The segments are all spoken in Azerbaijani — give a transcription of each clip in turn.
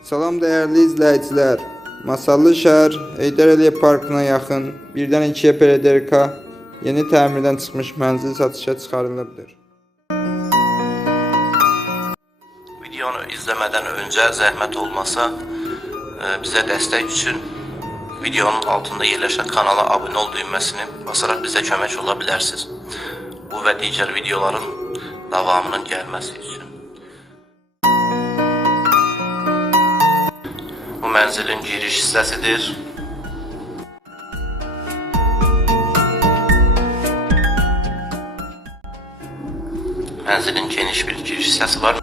Salam dəyərli izləyicilər. Masallı şəhər Heydər Əliyev parkına yaxın 1-dən 2-yə periodika yeni təmirdən çıxmış mənzil satışa çıxarılıbdır. Videonu izləmədən öncə zəhmət olmasa e, bizə dəstək üçün videonun altında yerləşən kanala abunə ol düyməsini basaraq bizə kömək ola bilərsiniz. Bu və digər videoların davamının gəlməsi üçün. Bu mənzilin giriş hissəsidir. Mənzilin geniş bir giriş hissəsi var.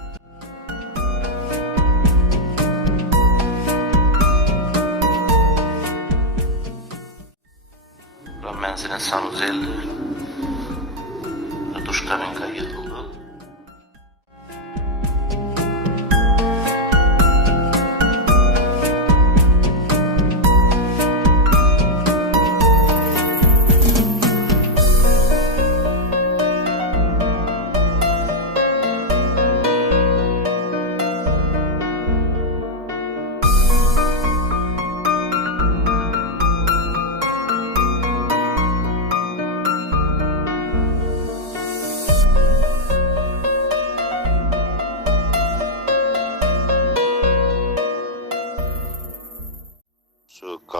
Bura mənzilin sanuzeldir. Bura duş kabinka yığıldı.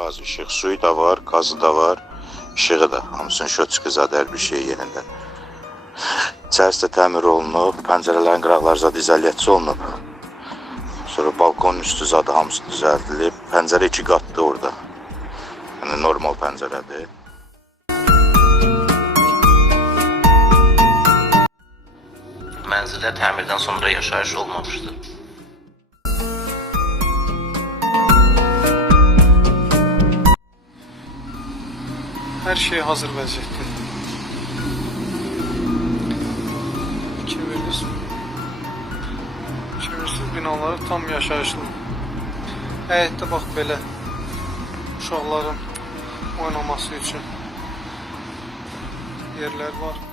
Qaz, işıq, suyu da var, qazı da var, işığı da. Hamısının şöçkü zad hər bir şey yerində. İçərisi də təmir olunub, pəncərələrin qıraqları zad izolyasiya olunub. Sonra balkonun üstü zadı hamısı düzəldilib. Pəncərə iki qatlı orada. Yəni normal pəncərədir. Mənzildə təmirdən sonra yaşayış olmamışdır. Her şey hazır vəziyyətdə. Çeviriniz. Çevirsiz binaları tam yaşayışlı. Həyətdə bax belə uşaqların oynaması üçün yerlər var.